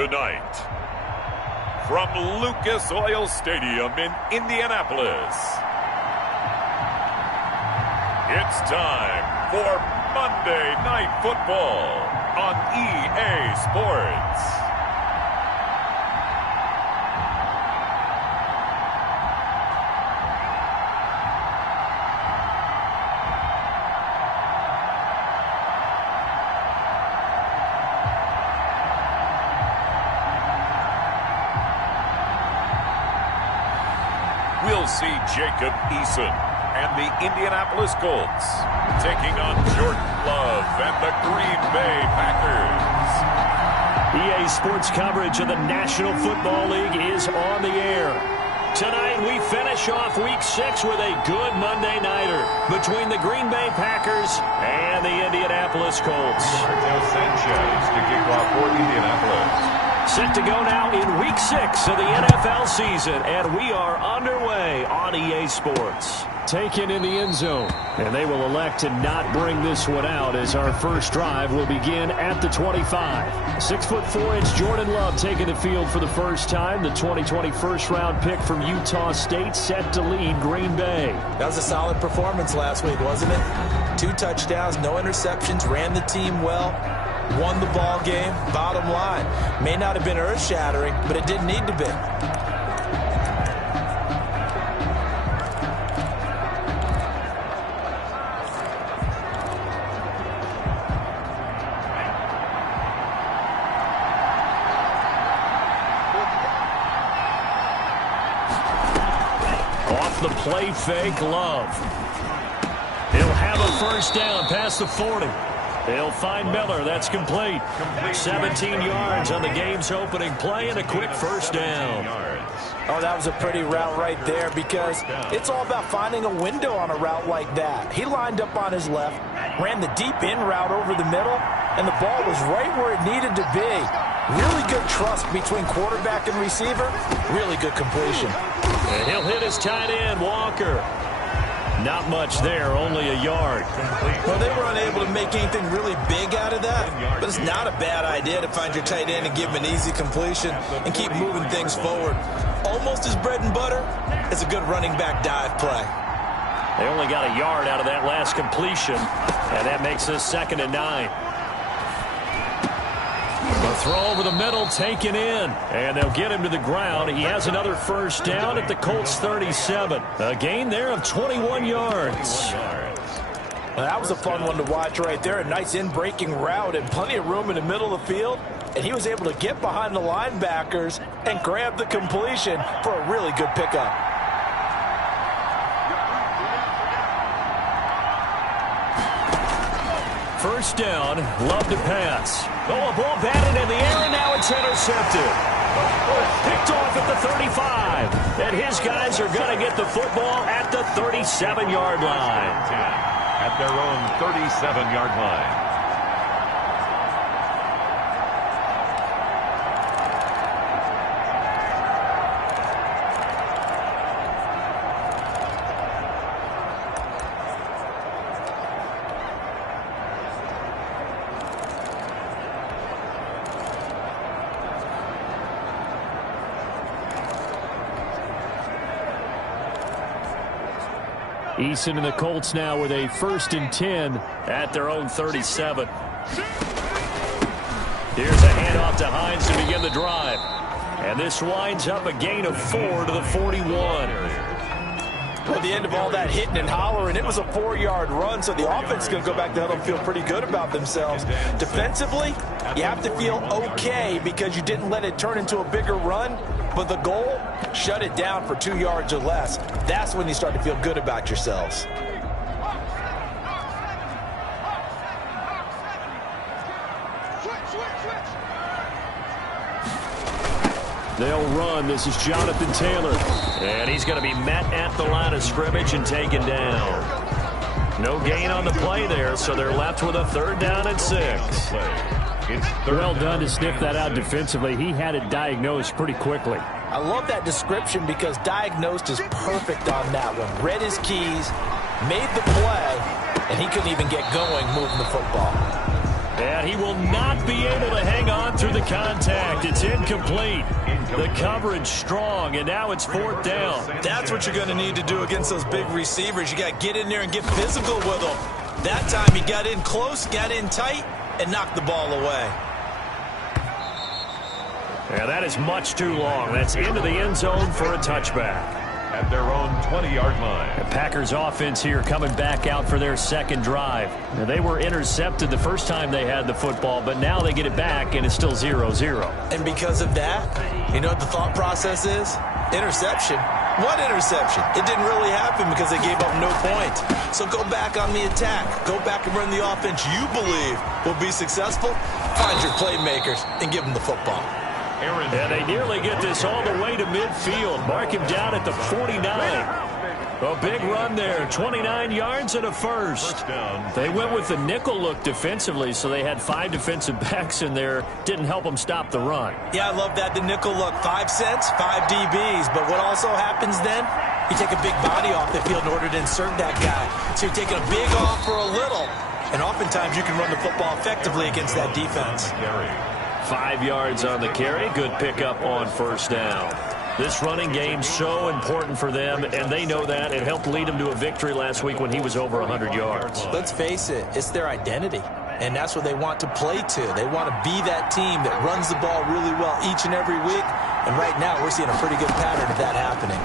Tonight, from Lucas Oil Stadium in Indianapolis, it's time for Monday Night Football on EA Sports. We'll see Jacob Eason and the Indianapolis Colts taking on Jordan Love and the Green Bay Packers. EA Sports coverage of the National Football League is on the air. Tonight we finish off Week 6 with a good Monday nighter between the Green Bay Packers and the Indianapolis Colts. Martel Sanchez to kick off for Indianapolis. Set to go now in Week 6 of the NFL season, and we are underway on EA Sports. Taken in the end zone, and they will elect to not bring this one out as our first drive will begin at the 25. 6'4" Jordan Love taking the field for the first time. The 2020 first-round pick from Utah State set to lead Green Bay. That was a solid performance last week, wasn't it? 2 touchdowns, no interceptions, ran the team well. Won the ball game. Bottom line, may not have been earth-shattering, but it didn't need to be. Off the play fake, Love. He'll have a first down past the 40. They'll find Miller. That's complete. 17 yards on the game's opening play and a quick first down. Oh, that was a pretty route right there because it's all about finding a window on a route like that. He lined up on his left, ran the deep in route over the middle, and the ball was right where it needed to be. Really good trust between quarterback and receiver. Really good completion. And he'll hit his tight end, Walker. Not much there, only a yard. Well, they were unable to make anything really big out of that, but it's not a bad idea to find your tight end and give him an easy completion and keep moving things forward. Almost as bread and butter as a good running back dive play. They only got a yard out of that last completion, and that makes us 2nd and 9. The throw over the middle taken in, and they'll get him to the ground. He has another first down at the Colts 37. A gain there of 21 yards. Well, that was a fun one to watch right there. A nice in-breaking route and plenty of room in the middle of the field. And he was able to get behind the linebackers and grab the completion for a really good pickup. First down, Love to pass. Oh, a ball batted in the air, and now it's intercepted. Picked off at the 35. And his guys are going to get the football at the 37-yard line. At their own 37-yard line. Eason and the Colts now with a 1st and 10 at their own 37. Here's a handoff to Hines to begin the drive. And this winds up a gain of 4 to the 41. At the end of all that hitting and hollering, it was a 4-yard run, so the offense is going to go back to huddle and feel pretty good about themselves. Defensively, you have to feel okay because you didn't let it turn into a bigger run, but the goal, shut it down for 2 yards or less. That's when you start to feel good about yourselves. They'll run. This is Jonathan Taylor. And he's going to be met at the line of scrimmage and taken down. No gain on the play there, so they're left with a 3rd down and 6. Well done to sniff that out defensively. He had it diagnosed pretty quickly. I love that description because diagnosed is perfect on that one. Read his keys, made the play, and he couldn't even get going moving the football. And he will not be able to hang on through the contact. It's incomplete. The coverage strong, and now it's 4th down. That's what you're going to need to do against those big receivers. You got to get in there and get physical with them. That time he got in close, got in tight, and knocked the ball away. Yeah, that is much too long. That's into the end zone for a touchback. At their own 20-yard line. The Packers offense here coming back out for their second drive. Now, they were intercepted the first time they had the football, but now they get it back, and it's still 0-0. And because of that, you know what the thought process is? Interception. What interception? It didn't really happen because they gave up no point. So go back on the attack. Go back and run the offense you believe will be successful. Find your playmakers and give them the football. And they nearly get this all the way to midfield. Mark him down at the 49. A big run there, 29 yards and a first. They went with the nickel look defensively, so they had 5 defensive backs in there. Didn't help them stop the run. Yeah, I love that, the nickel look. 5 cents, 5 DBs. But what also happens then? You take a big body off the field in order to insert that guy. So you're taking a big off for a little. And oftentimes you can run the football effectively against that defense. 5 yards on the carry. Good pickup on first down. This running game so important for them, and they know that. It helped lead them to a victory last week when he was over 100 yards. Let's face it, it's their identity, and that's what they want to play to. They want to be that team that runs the ball really well each and every week, and right now we're seeing a pretty good pattern of that happening.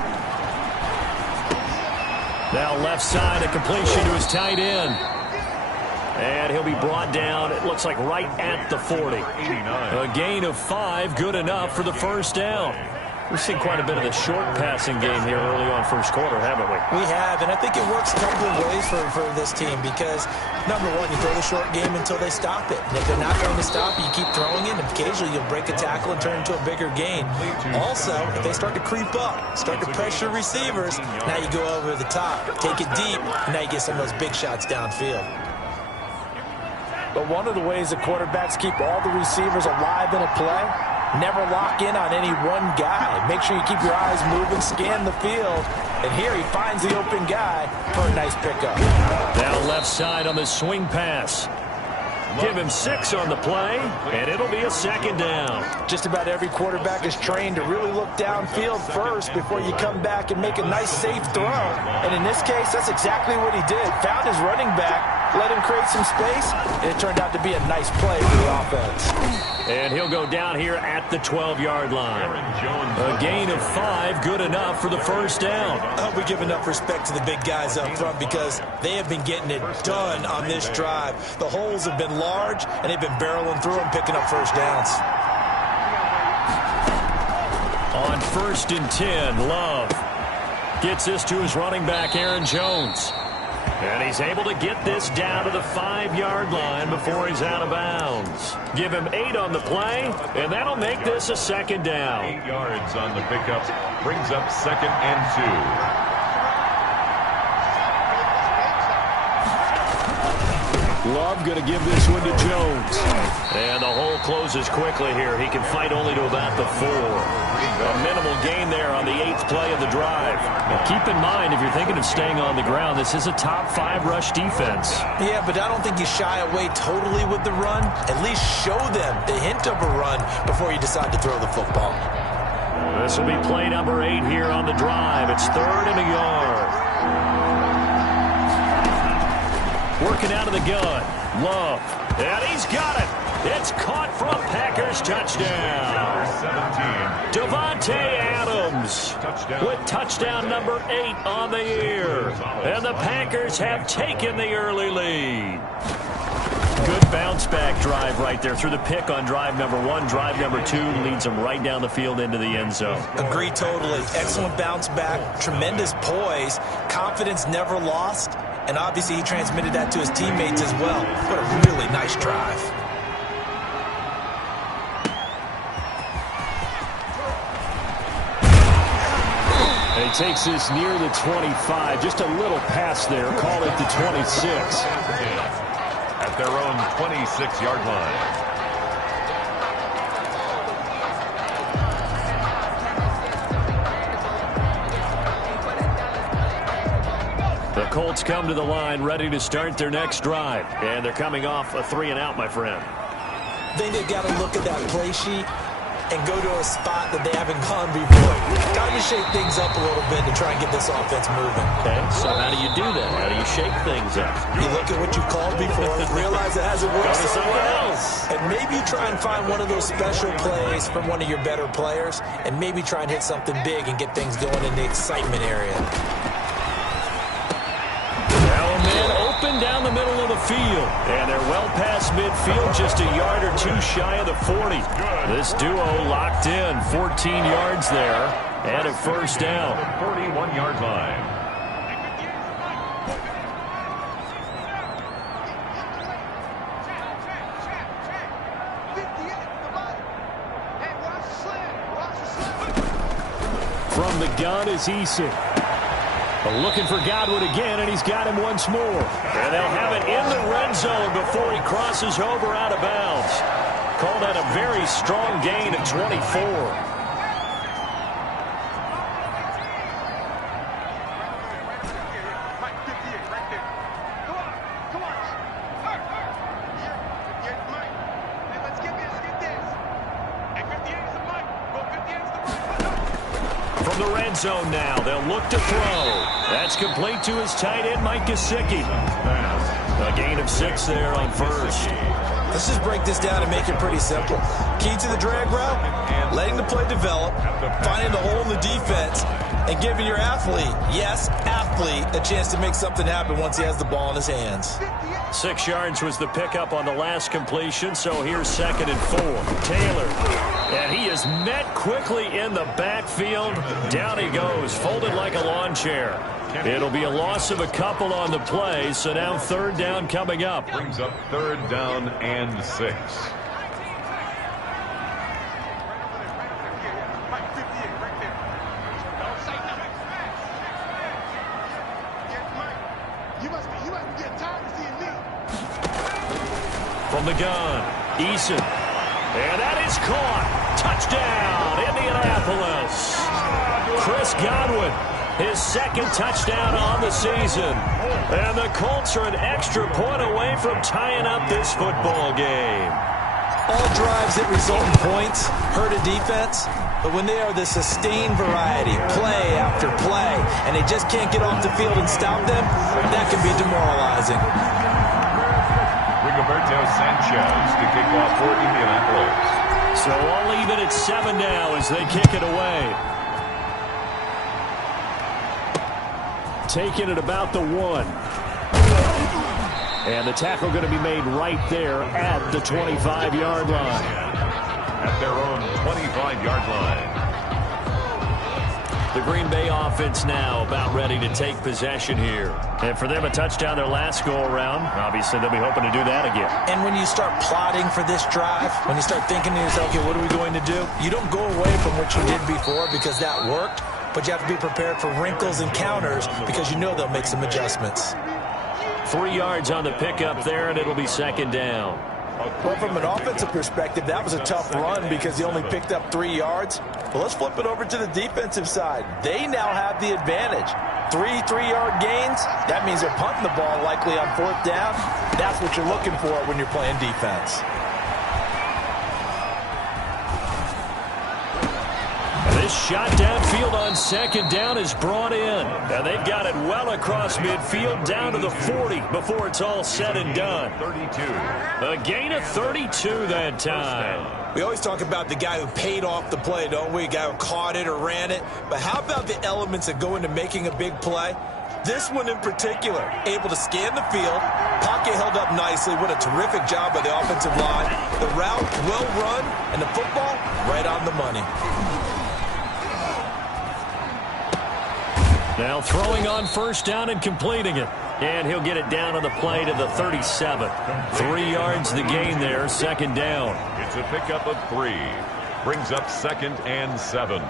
Now left side, a completion to his tight end. And he'll be brought down, it looks like right at the 40. A gain of 5, good enough for the first down. We've seen quite a bit of the short passing game here early on first quarter, haven't we? We have, and I think it works a couple of ways for this team because, number one, you throw the short game until they stop it. And if they're not going to stop it, you keep throwing it, and occasionally you'll break a tackle and turn into a bigger gain. Also, if they start to creep up, start to pressure receivers, now you go over the top, take it deep, and now you get some of those big shots downfield. But one of the ways that quarterbacks keep all the receivers alive in a play, never lock in on any one guy. Make sure you keep your eyes moving, scan the field. And here he finds the open guy for a nice pickup. Now left side on the swing pass. Give him 6 on the play, and it'll be a second down. Just about every quarterback is trained to really look downfield first before you come back and make a nice, safe throw. And in this case, that's exactly what he did. Found his running back, let him create some space, and it turned out to be a nice play for the offense. And he'll go down here at the 12-yard line. A gain of 5, good enough for the first down. I hope we give enough respect to the big guys up front because they have been getting it done on this drive. The holes have been large, and they've been barreling through them, picking up first downs. On 1st and 10, Love gets this to his running back, Aaron Jones. And he's able to get this down to the 5-yard line before he's out of bounds. Give him 8 on the play, and that'll make this a second down. 8 yards on the pickup brings up 2nd and 2. Love going to give this one to Jones. And the hole closes quickly here. He can fight only to about the 4. A minimal gain there on the 8th play of the drive. Now keep in mind, if you're thinking of staying on the ground, this is a top 5 rush defense. Yeah, but I don't think you shy away totally with the run. At least show them the hint of a run before you decide to throw the football. This will be play number 8 here on the drive. It's 3rd and a yard. Working out of the gun. Love. And he's got it. It's caught for a Packers touchdown. 17. Devontae Adams with touchdown number 8 on the year. And the Packers have taken the early lead. Good bounce back drive right there through the pick on drive number 1. Drive number 2 leads them right down the field into the end zone. Agree totally. Excellent bounce back. Tremendous poise. Confidence never lost. And obviously he transmitted that to his teammates as well. What a really nice drive. And he takes this near the 25. Just a little pass there. Call it the 26. At their own 26-yard line. The Colts come to the line, ready to start their next drive. And they're coming off a 3-and-out, my friend. I think they've got to look at that play sheet and go to a spot that they haven't gone before. Got to shake things up a little bit to try and get this offense moving. Okay, so how do you do that? How do you shake things up? You look at what you called before, realize it hasn't worked Go to somewhere else. and maybe try and find one of those special plays from one of your better players, and maybe try and hit something big and get things going in the excitement area. Now a man open down the middle of the field. And they're well past midfield, just a yard or two shy of the 40. This duo locked in, 14 yards there, and a first down. 41-yard line. From the gun is Eason. Looking for Godwin again, and he's got him once more. And they'll have it in the red zone before he crosses over out of bounds. Call that a very strong gain of 24. From the red zone now, they'll look to throw. That's complete to his tight end, Mike Gesicki. A gain of 6 there on first. Let's just break this down and make it pretty simple. Key to the drag route, letting the play develop, finding the hole in the defense, and giving your athlete, yes, athlete, a chance to make something happen once he has the ball in his hands. 6 yards was the pickup on the last completion, so here's 2nd and 4. Taylor, and he is met quickly in the backfield. Down he goes, folded like a lawn chair. It'll be a loss of a couple on the play, so now 3rd down coming up. Brings up 3rd down and 6. From the gun, Eason. And that is caught. Touchdown, Indianapolis. Chris Godwin, his 2nd touchdown on the season. And the Colts are an extra point away from tying up this football game. All drives that result in points hurt a defense, but when they are the sustained variety, play after play, and they just can't get off the field and stop them, that can be demoralizing. Rigoberto Sanchez to kick off for Indianapolis. So all even at 7 now as they kick it away. Taking it about the 1. And the tackle going to be made right there at the 25-yard line. At their own 25-yard line. The Green Bay offense now about ready to take possession here. And for them, a touchdown their last go-around. Obviously, they'll be hoping to do that again. And when you start plotting for this drive, when you start thinking to yourself, okay, what are we going to do? You don't go away from what you did before because that worked, but you have to be prepared for wrinkles and counters because you know they'll make some adjustments. 3 yards on the pickup there, and it'll be 2nd down. Well, from an offensive perspective, that was a tough run because he only picked up 3 yards. Well, let's flip it over to the defensive side. They now have the advantage. 3 3-yard gains, that means they're punting the ball likely on 4th down. That's what you're looking for when you're playing defense. This shot downfield on 2nd down is brought in. And they've got it well across midfield down to the 40 before it's all said and done. 32. A gain of 32 that time. We always talk about the guy who paid off the play, don't we? A guy who caught it or ran it. But how about the elements that go into making a big play? This one in particular, able to scan the field, pocket held up nicely. What a terrific job by the offensive line. The route well run, and the football right on the money. Now throwing on 1st down and completing it. And he'll get it down on the play to the 37. 3 yards the gain there, 2nd down. It's a pickup of 3. Brings up 2nd and 7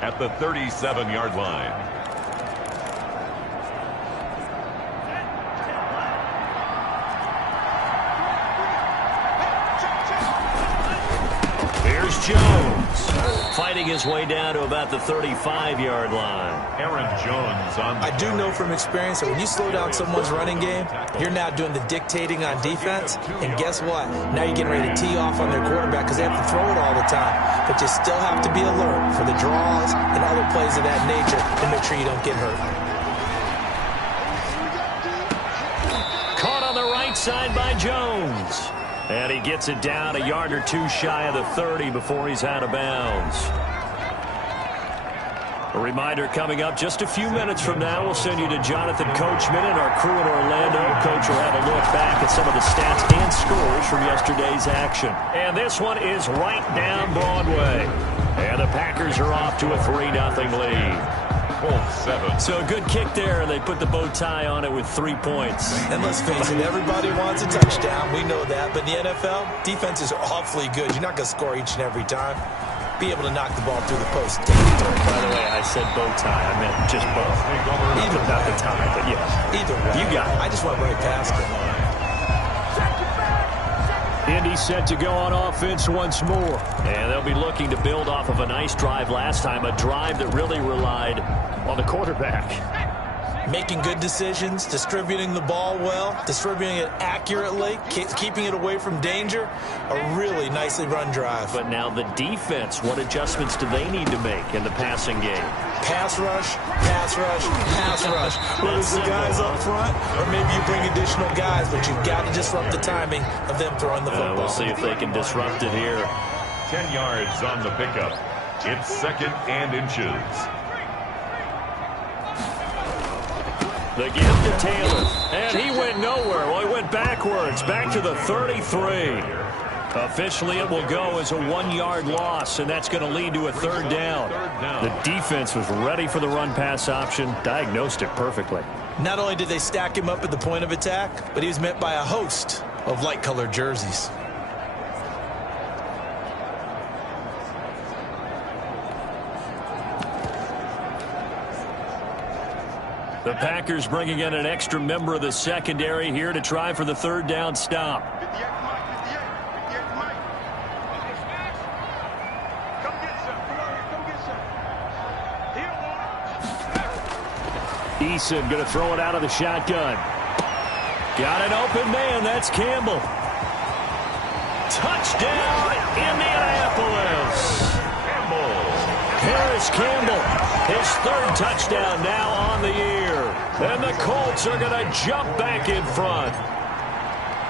at the 37-yard line. Here's Jones. fighting his way down to about the 35-yard line. Aaron Jones on the I do know from experience that when you slow down someone's running game, you're now doing the dictating on defense. And guess what? Now you're getting ready to tee off on their quarterback because they have to throw it all the time. But you still have to be alert for the draws and other plays of that nature to make sure you don't get hurt. Caught on the right side by Jones. And he gets it down a yard or two shy of the 30 before he's out of bounds. A reminder coming up just a few minutes from now. We'll send you to Jonathan Coachman and our crew in Orlando. Coach will have a look back at some of the stats and scores from yesterday's action. And this one is right down Broadway. And the Packers are off to a 3-0 lead. 7. So a good kick there. They put the bow tie on it with 3 points. And let's face it, everybody wants a touchdown. We know that. But in the NFL, defenses are awfully good. You're not going to score each and every time. Be able to knock the ball through the post. Take it to it. By the way, I said bow tie. I meant just bow. Either not the tie, but yeah. Either way. You got it. I just went right past it. Indy set to go on offense once more. And they'll be looking to build off of a nice drive last time, a drive that really relied on the quarterback. Making good decisions, distributing the ball well, distributing it accurately, keeping it away from danger. A really nicely run drive. But now the defense, what adjustments do they need to make in the passing game? Pass rush, pass rush, pass rush. Whether it's the guys up front or maybe you bring additional guys, but you've got to disrupt the timing of them throwing the football. We'll see if they can disrupt it here. 10 yards on the pickup. It's 2nd and inches. The gift to Taylor. And he went nowhere. Well, he went backwards. Back to the 33. Officially, it will go as a 1-yard loss, and that's going to lead to a 3rd down. The defense was ready for the run-pass option, diagnosed it perfectly. Not only did they stack him up at the point of attack, but he was met by a host of light-colored jerseys. The Packers bringing in an extra member of the secondary here to try for the 3rd down stop. Eason going to throw it out of the shotgun. Got an open man. That's Campbell. Touchdown, Indianapolis. Harris Campbell, his 3rd touchdown now on the year. And the Colts are going to jump back in front.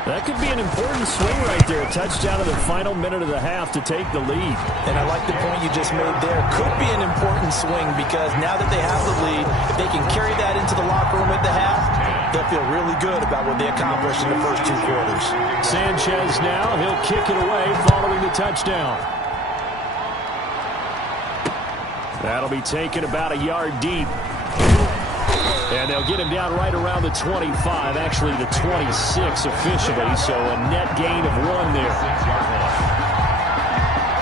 That could be an important swing right there. A touchdown in the final minute of the half to take the lead. And I like the point you just made there. Could be an important swing because now that they have the lead, if they can carry that into the locker room at the half, they'll feel really good about what they accomplished in the first 2 quarters. Sanchez now, he'll kick it away following the touchdown. That'll be taken about a yard deep. And they'll get him down right around the 25, actually the 26 officially, so a net gain of 1 there.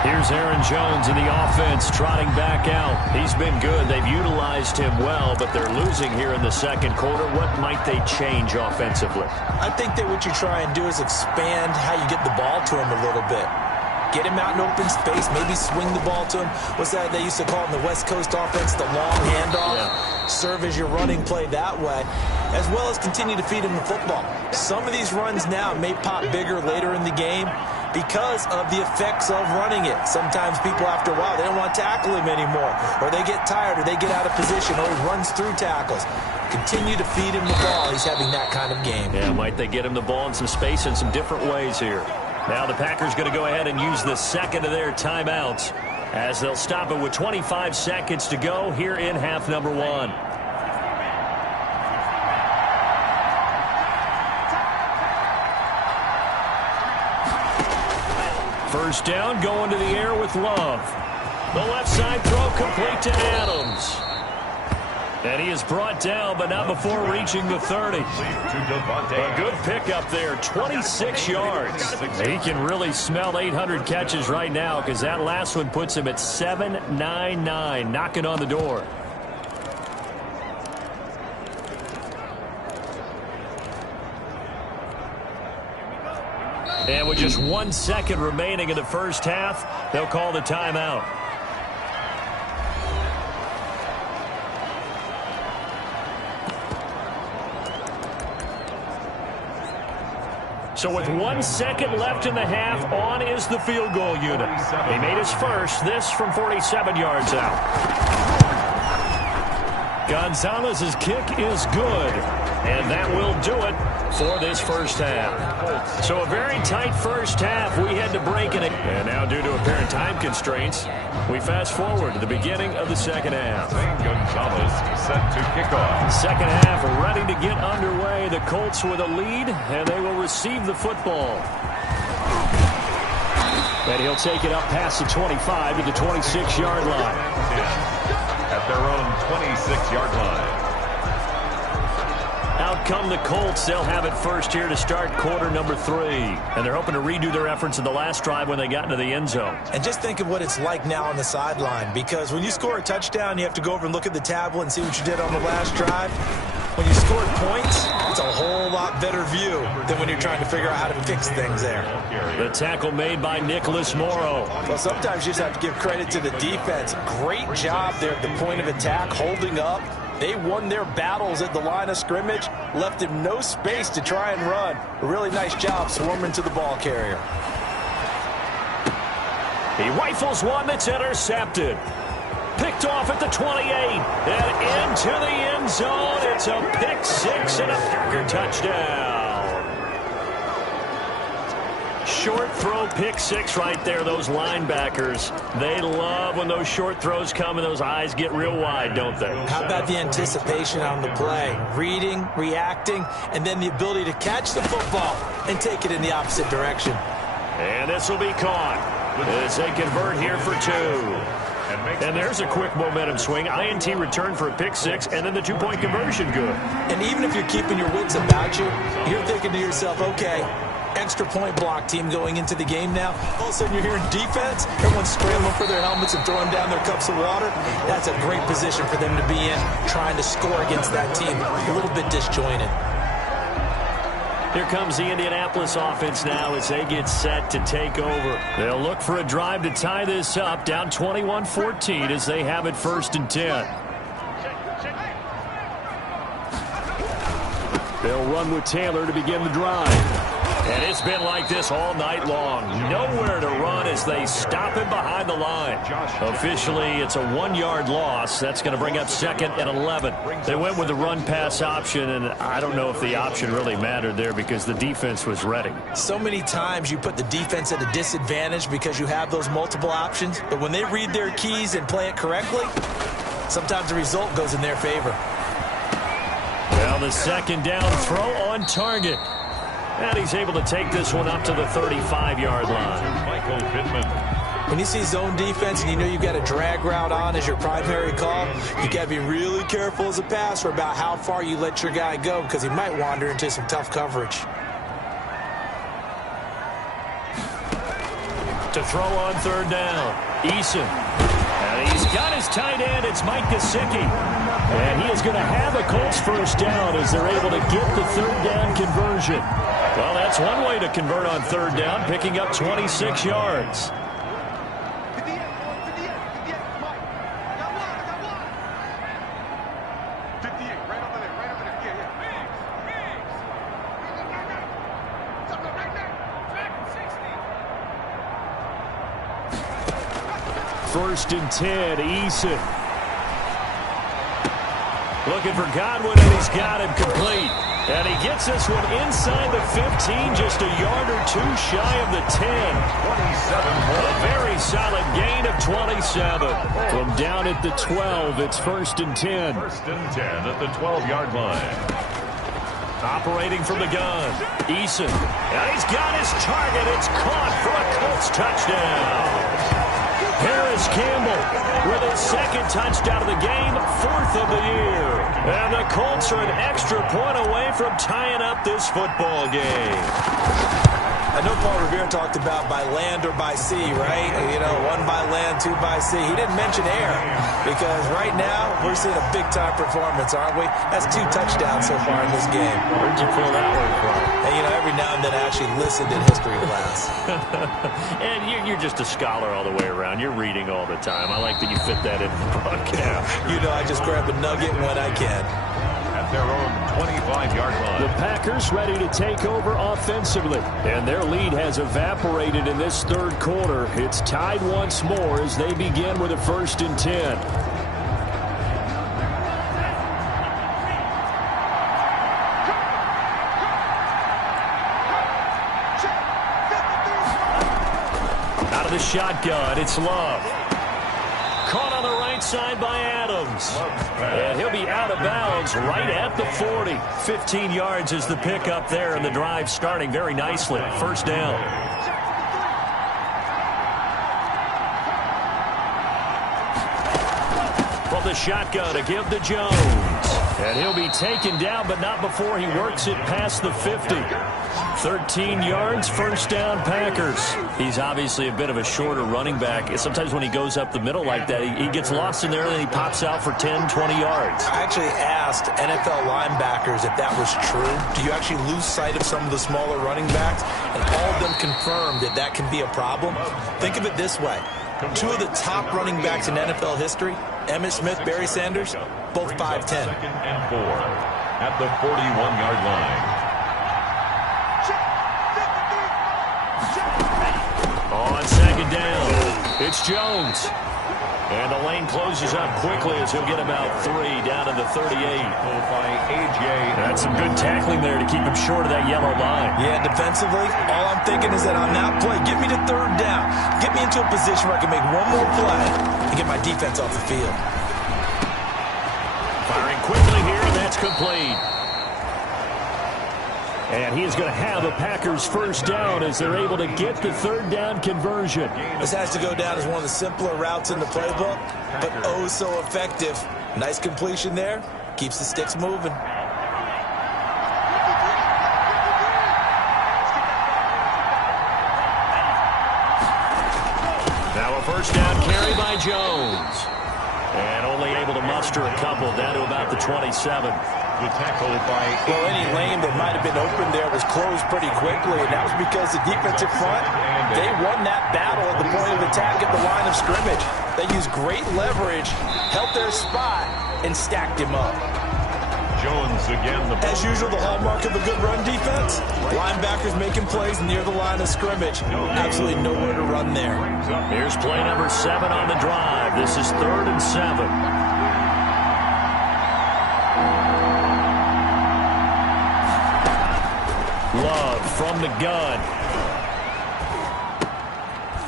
Here's Aaron Jones in the offense trotting back out. He's been good. They've utilized him well, but they're losing here in the 2nd quarter. What might they change offensively? I think that what you try and do is expand how you get the ball to him a little bit. Get him out in open space, maybe swing the ball to him. What's that they used to call in the West Coast offense, the long handoff? Yeah. Serve as your running play that way, as well as continue to feed him the football. Some of these runs now may pop bigger later in the game because of the effects of running it. Sometimes people, after a while, they don't want to tackle him anymore, or they get tired, or they get out of position, or he runs through tackles. Continue to feed him the ball. He's having that kind of game. Yeah, might they get him the ball in some space in some different ways here. Now the Packers going to go ahead and use the 2nd of their timeouts as they'll stop it with 25 seconds to go here in half number 1. First down, going to the air with Love. The left side throw complete to Adams. And he is brought down, but not before reaching the 30. A good pickup there, 26 yards. He can really smell 800 catches right now because that last one puts him at 799, knocking on the door. And with just 1 second remaining in the first half, they'll call the timeout. So with 1 second left in the half, on is the field goal unit. He made his first, this from 47 yards out. Gonzalez's kick is good, and that will do it for this first half. So a very tight first half. We had to break in it. And now due to apparent time constraints, we fast forward to the beginning of the second half. Gonzalez set to kick off. Second half ready to get underway. The Colts with a lead, and they will receive the football. And he'll take it up past the 25 to the 26-yard line. At their own 26-yard line. Out come the Colts. They'll have it first here to start quarter number 3. And they're hoping to redo their efforts in the last drive when they got into the end zone. And just think of what it's like now on the sideline, because when you score a touchdown, you have to go over and look at the tablet and see what you did on the last drive. When you scored points, it's a whole lot better view than when you're trying to figure out how to fix things there. The tackle made by Nicholas Morrow. Well, sometimes you just have to give credit to the defense. Great job there at the point of attack, holding up. They won their battles at the line of scrimmage, left him no space to try and run. A really nice job swarming to the ball carrier. He rifles one that's intercepted. Picked off at the 28 and into the end zone. It's a pick 6 and a Packer touchdown. Short throw, pick 6 right there. Those linebackers, they love when those short throws come and those eyes get real wide, don't they? How about the anticipation on the play? Reading, reacting, and then the ability to catch the football and take it in the opposite direction. And this will be caught as they convert here for 2. And there's a quick momentum swing. INT return for a pick 6, and then the 2-point conversion good. And even if you're keeping your wits about you, you're thinking to yourself, okay, extra point block team going into the game now. All of a sudden you're hearing defense. Everyone's scrambling for their helmets and throwing down their cups of water. That's a great position for them to be in, trying to score against that team. A little bit disjointed. Here comes the Indianapolis offense now as they get set to take over. They'll look for a drive to tie this up, down 21-14 as they have it 1st and 10. They'll run with Taylor to begin the drive. And it's been like this all night long. Nowhere to run as they stop him behind the line. Officially, it's a 1-yard loss. That's going to bring up 2nd and 11. They went with the run-pass option, and I don't know if the option really mattered there because the defense was ready. So many times you put the defense at a disadvantage because you have those multiple options. But when they read their keys and play it correctly, sometimes the result goes in their favor. Well, the 2nd down throw on target. And he's able to take this one up to the 35-yard line. Michael Pittman. When you see zone defense and you know you've got a drag route on as your primary call, you got to be really careful as a passer about how far you let your guy go because he might wander into some tough coverage. To throw on 3rd down, Eason. And he's got his tight end. It's Mike Gesicki. And he is going to have a Colts 1st down as they're able to get the 3rd down conversion. Well, that's one way to convert on 3rd down, picking up 26 yards. First and 10, Eason. Looking for Godwin, and he's got him complete. And he gets this one inside the 15, just a yard or 2 shy of the 10. 27 A very solid gain of 27. From down at the 12, it's 1st and 10. 1st and 10 at the 12-yard line. Operating from the gun, Eason. And he's got his target. It's caught for a Colts touchdown. Harris Campbell with his 2nd touchdown of the game, 4th of the year. And the Colts are an extra point away from tying up this football game. I know Paul Revere talked about by land or by sea, right? You know, 1 by land, 2 by sea. He didn't mention air because right now we're seeing a big-time performance, aren't we? That's 2 touchdowns so far in this game. Where'd you pull that one from? And, you know, every now and then I actually listened in history class. And you're just a scholar all the way around. You're reading all the time. I like that you fit that in the broadcast. You know, I just grab a nugget when I can. At at their own 25-yard line. The Packers ready to take over offensively, and their lead has evaporated in this third quarter. It's tied once more as they begin with a 1st and 10. Out of the shotgun, it's Love. Caught on the right side by Adams. And he'll be out of bounds right at the 40. 15 yards is the pickup there, and the drive starting very nicely. 1st down. From the shotgun to give to Jones. And he'll be taken down, but not before he works it past the 50. 13 yards, 1st down, Packers. He's obviously a bit of a shorter running back. Sometimes when he goes up the middle like that, he gets lost in there, and then he pops out for 10, 20 yards. I actually asked NFL linebackers if that was true. Do you actually lose sight of some of the smaller running backs? And all of them confirmed that that can be a problem. Think of it this way. 2 of the top running backs in NFL history, Emmitt Smith, Barry Sanders, both 5'10". 2nd and 4 at the 41-yard line. On 2nd down, it's Jones. And the lane closes up quickly as he'll get about 3 down to the 38. By A.J. That's some good tackling there to keep him short of that yellow line. Yeah, defensively, all I'm thinking is that on that play, get me to 3rd down. Get me into a position where I can make one more play and get my defense off the field. Firing quickly here, and that's complete. And he is going to have a Packers 1st down as they're able to get the 3rd down conversion. This has to go down as one of the simpler routes in the playbook, but oh so effective. Nice completion there. Keeps the sticks moving. Now a 1st down carry by Jones. And only able to muster a couple down to about the 27. The tackle by Well, any lane that might have been open there was closed pretty quickly, and that was because the defensive front, they won that battle at the point of attack at the line of scrimmage. They used great leverage, held their spot, and stacked him up. Jones again. As usual, the hallmark of a good run defense, linebackers making plays near the line of scrimmage. Absolutely nowhere to run there. Here's play number 7 on the drive. This is 3rd and 7. Love from the gun.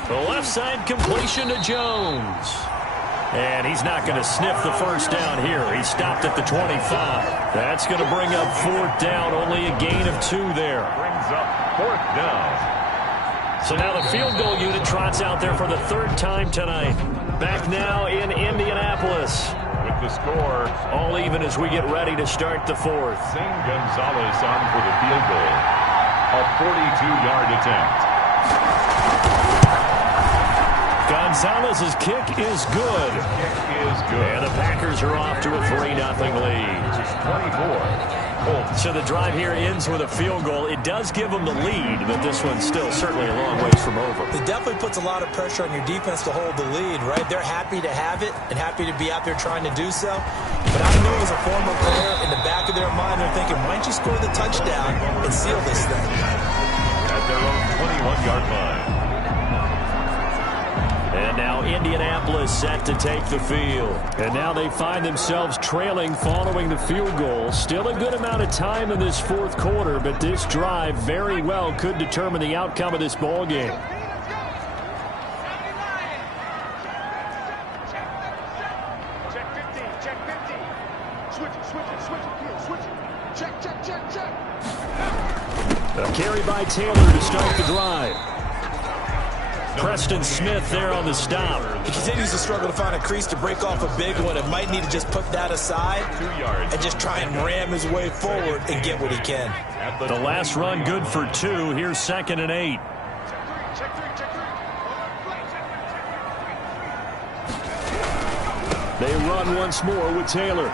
The left side completion to Jones. And he's not going to sniff the 1st down here. He stopped at the 25. That's going to bring up 4th down. Only a gain of 2 there. Brings up 4th down. So now the field goal unit trots out there for the 3rd time tonight. Back now in Indianapolis. With the score, All even as we get ready to start the 4th. Zane Gonzalez on for the field goal. A 42-yard attempt. Gonzalez's kick is good. And the Packers are off to a 3-0 lead. 24. So the drive here ends with a field goal. It does give them the lead, but this one's still certainly a long ways from over. It definitely puts a lot of pressure on your defense to hold the lead, right? They're happy to have it and happy to be out there trying to do so. But I know as a former player, in the back of their mind, they're thinking, why don't you score the touchdown and seal this thing? At their own 21-yard line. And now Indianapolis set to take the field. And now they find themselves trailing following the field goal. Still a good amount of time in this 4th quarter, but this drive very well could determine the outcome of this ball game. A carry by Taylor to start the drive. Preston Smith there on the stop. He continues to struggle to find a crease to break off a big one. It might need to just put that aside 2 yards. and just try and ram his way forward and get what he can. The last run good for 2. Here's 2nd and 8. They run once more with Taylor.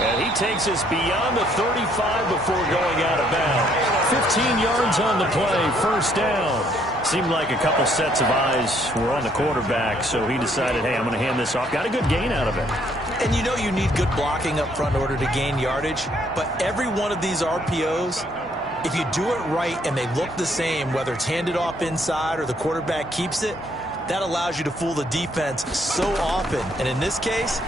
And he takes us beyond the 35 before going out of bounds. 15 yards on the play, 1st down. Seemed like a couple sets of eyes were on the quarterback, so he decided, hey, I'm going to hand this off. Got a good gain out of it. And you know you need good blocking up front in order to gain yardage, but every one of these RPOs, if you do it right and they look the same, whether it's handed off inside or the quarterback keeps it, that allows you to fool the defense so often. And in this case,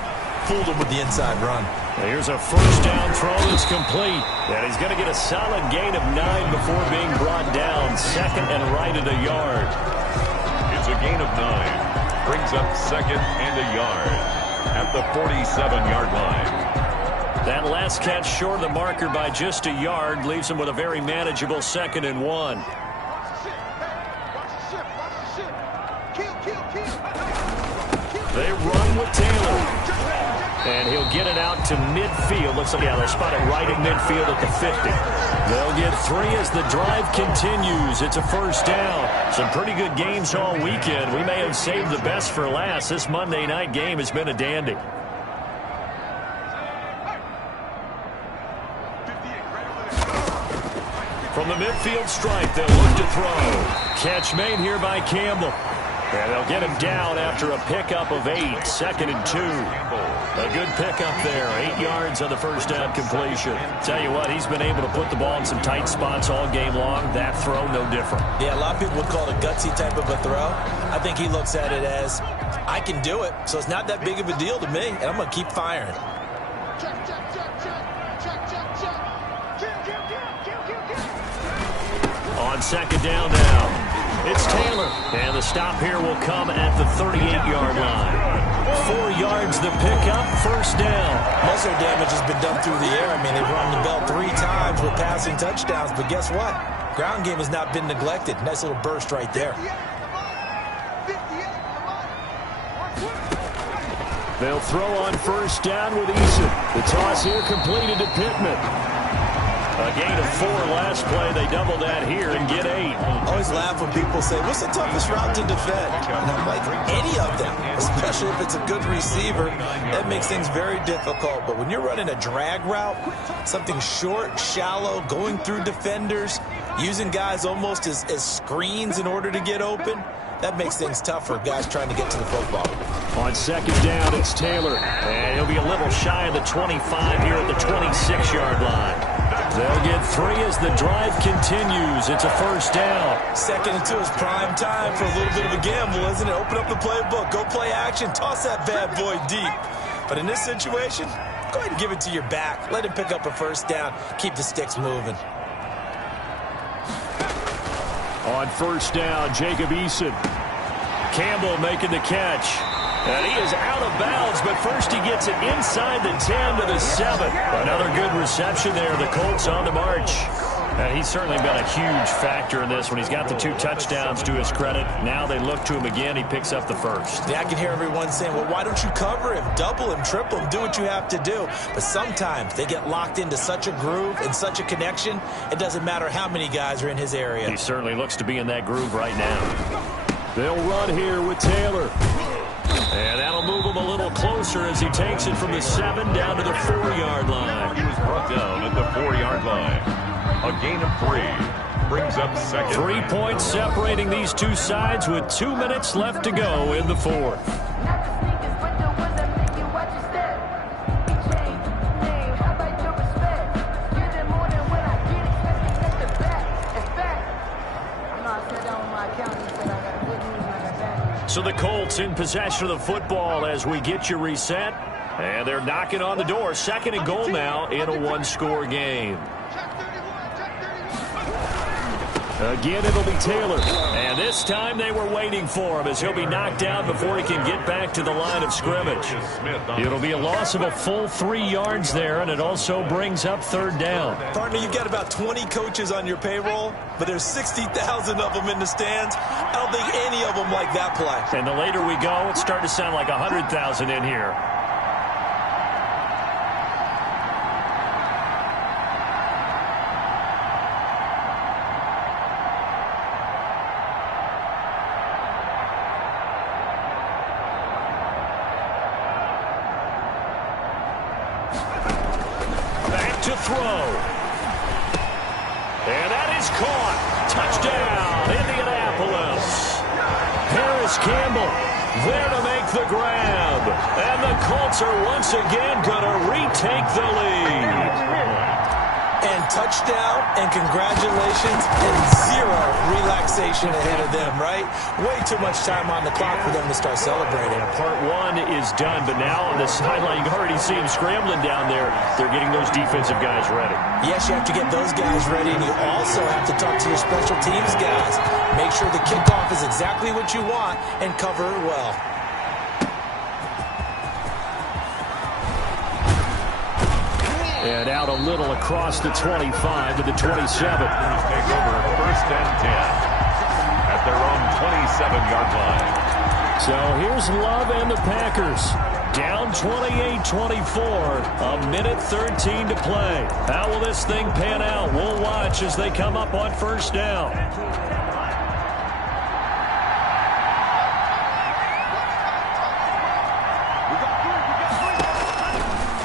fooled him with the inside run. Here's a first down throw that's complete. And he's going to get a solid gain of 9 before being brought down. Second and right at a yard. It's a gain of 9. Brings up second and a yard at the 47-yard line. That last catch short of the marker by just a yard leaves him with a very manageable second and 1. They run with Taylor. And he'll get it out to midfield. Looks like, yeah, they'll spot it right at midfield at the 50. They'll get 3 as the drive continues. It's a first down. Some pretty good games all weekend. We may have saved the best for last. This Monday night game has been a dandy. From the midfield stripe, they'll look to throw. Catch made here by Campbell. And they'll get him down after a pickup of 8. Second and 2. A good pickup there. 8 yards on the first down completion. Tell you what, he's been able to put the ball in some tight spots all game long. That throw, no different. Yeah, a lot of people would call it a gutsy type of a throw. I think he looks at it as, I can do it, so it's not that big of a deal to me, and I'm going to keep firing. On second down now, it's Taylor. And the stop here will come at the 38-yard line. 4 yards the pickup, first down. Most of the damage has been done through the air. I mean, they've rung the bell 3 times with passing touchdowns, but guess what? Ground game has not been neglected. Nice little burst right there. They'll throw on first down with Eason. The toss here completed to Pittman. A gain of 4 last play. They double that here and get 8. Always laugh when people say, what's the toughest route to defend? And I'm like, any of them, especially if it's a good receiver. That makes things very difficult. But when you're running a drag route, something short, shallow, going through defenders, using guys almost as screens in order to get open, that makes things tough for guys trying to get to the football. On second down, it's Taylor. And he'll be a little shy of the 25 here at the 26-yard line. They'll get 3 as the drive continues. It's a first down. Second and 2 is prime time for a little bit of a gamble, isn't it? Open up the playbook, go play action, toss that bad boy deep. But in this situation, go ahead and give it to your back. Let him pick up a first down. Keep the sticks moving. On first down, Jacob Eason. Campbell making the catch. And he is out of bounds, but first he gets it inside the 10 to the 7. Another good reception there. The Colts on the march. And he's certainly been a huge factor in this when he's got the 2 touchdowns to his credit. Now they look to him again. He picks up the first. Yeah, I can hear everyone saying, well, why don't you cover him? Double him, triple him, do what you have to do. But sometimes they get locked into such a groove and such a connection, it doesn't matter how many guys are in his area. He certainly looks to be in that groove right now. They'll run here with Taylor. And that'll move him a little closer as he takes it from the 7 down to the 4-yard line. He was brought down at the 4-yard line. A gain of 3. Brings up second. 3 points separating these two sides with 2 minutes left to go in the 4th. So the Colts in possession of the football as we get you reset. And they're knocking on the door. Second and goal now in a 1-score game. Again, it'll be Taylor. And this time they were waiting for him as he'll be knocked down before he can get back to the line of scrimmage. It'll be a loss of a full 3 yards there, and it also brings up third down. Partner, you've got about 20 coaches on your payroll, but there's 60,000 of them in the stands. I don't think any of them like that play. And the later we go, it's starting to sound like 100,000 in here. To throw. And that is caught. Touchdown, Indianapolis. Campbell there to make the grab. And the Colts are once again going to retake the lead. And touchdown and congratulations and zero relaxation ahead of them, right? Way too much time on the clock for them to start celebrating. Part one is done, but now on the sideline, you can already see them scrambling down there. They're getting those defensive guys ready. Yes, you have to get those guys ready, and you also have to talk to your special teams guys. Make sure the kickoff is exactly what you want and cover it well. And out a little across the 25 to the 27. Take over 1st and 10 at their own 27-yard line. So here's Love and the Packers. Down 28-24. A minute 13 to play. How will this thing pan out? We'll watch as they come up on 1st down.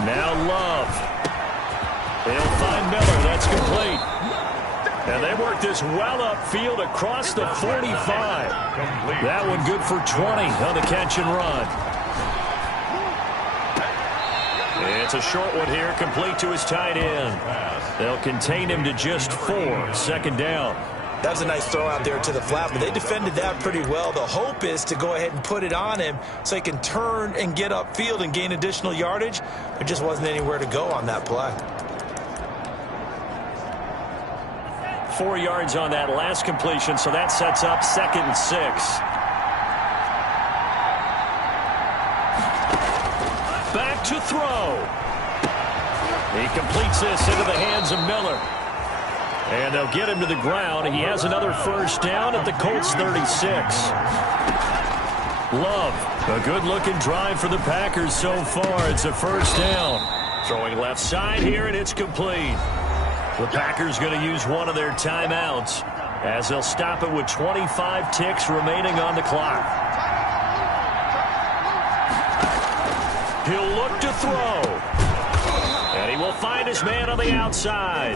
Now Love. They'll find Miller. That's complete. And they work this well upfield across the 45. That one good for 20 on the catch and run. It's a short one here, complete to his tight end. They'll contain him to just 4. 2nd down. That was a nice throw out there to the flat, but they defended that pretty well. The hope is to go ahead and put it on him so he can turn and get upfield and gain additional yardage. There just wasn't anywhere to go on that play. 4 yards on that last completion, so that sets up 2nd and 6. Back to throw. He completes this into the hands of Miller. And they'll get him to the ground. He has another 1st down at the Colts 36. Love, a good-looking drive for the Packers so far. It's a 1st down. Throwing left side here, and it's complete. The Packers going to use one of their timeouts as they'll stop it with 25 ticks remaining on the clock. He'll look to throw. And he will find his man on the outside.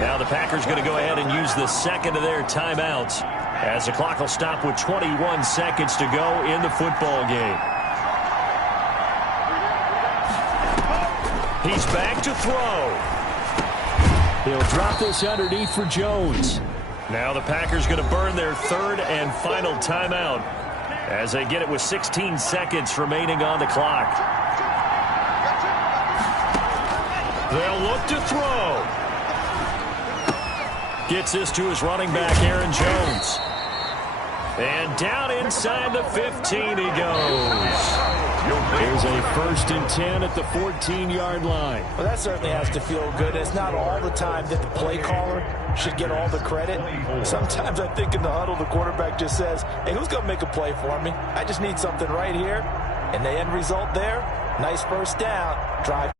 Now the Packers going to go ahead and use the 2nd of their timeouts as the clock will stop with 21 seconds to go in the football game. He's back to throw. He'll drop this underneath for Jones. Now the Packers going to burn their 3rd and final timeout as they get it with 16 seconds remaining on the clock. They'll look to throw. Gets this to his running back, Aaron Jones. And down inside the 15 he goes. Here's a 1st and 10 at the 14-yard line. Well, that certainly has to feel good. It's not all the time that the play caller should get all the credit. Sometimes I think in the huddle, the quarterback just says, hey, who's going to make a play for me? I just need something right here. And the end result there, nice 1st down. Drive.